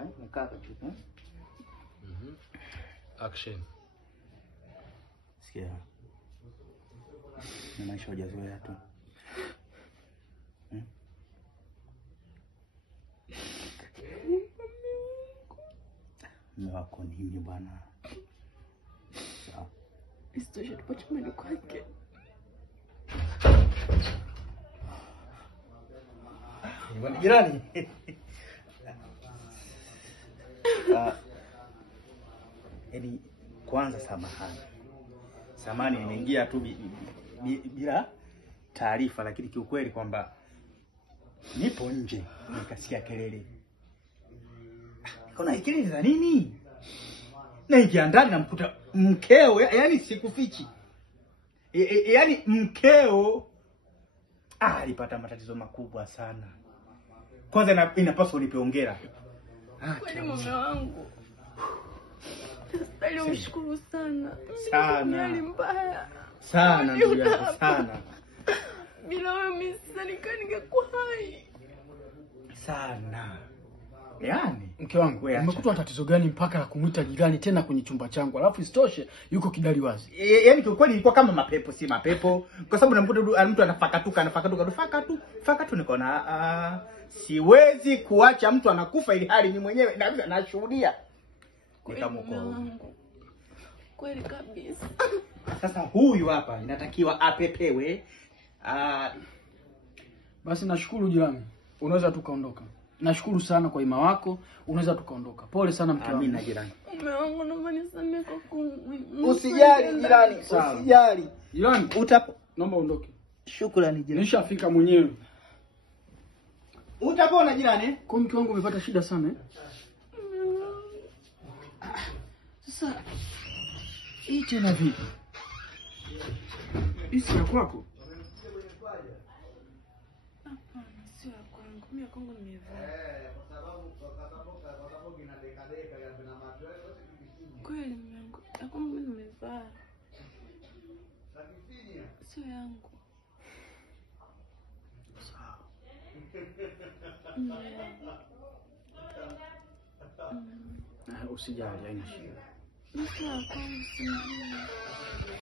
hapa nimekaa hapa tu. Action. Sikia. Ni maisha hujazoea tu. Mume wako nini bwana? Isitoshe tupo chumbani kwake. Bwana jirani. Yaani kwanza samahani nimeingia tu bila taarifa, lakini kiukweli kwamba nipo nje nikasikia kelele. Kuna kelele za nini? Na ingia ndani namkuta mkeo, yani sikufichi. Yani mkeo alipata matatizo makubwa sana. Kwanza inapaswa unipe hongera. Kwani mume wangu. Sasa umshukuru sana. Sana. Hali mbaya. Sana ndugu yangu sana. Bila wewe mimi ningekuwa hai. Sana. Yaani mke wangu umekuta tatizo gani mpaka la kumuita jirani tena kwenye chumba changu? Alafu isitoshe yuko kidali wazi. Yaani kwa kweli ilikuwa kama mapepo si mapepo. Kwa sababu namkuta mtu anafaka tu nikaona siwezi kuacha mtu anakufa ili hali mimi mwenyewe nashuhudia. Nikamukoa. Kweli kabisa. Sasa huyu hapa inatakiwa apepewe. Basi nashukuru jirani. Unaweza tukaondoka. Nashukuru sana kwa ima wako. Unaweza tukaondoka. Pole sana mke wangu. Amina jirani. Mume wangu naomba nisamehe kwa Usijali jirani, usijali. Jirani, naomba uondoke. Shukrani jirani. Nishafika mwenyewe. Utapona jirani? Kwa mke wangu umepata shida sana eh? Sasa hii tena vipi? Hisi ya kwako? Hapana, sio ya kwangu. Mimi ya kwangu nimevaa. Kweli mume wangu. Ya kwangu mimi nimevaa. Sio yangu. Sawa. Usijali, haina shida. Sio ya kwangu.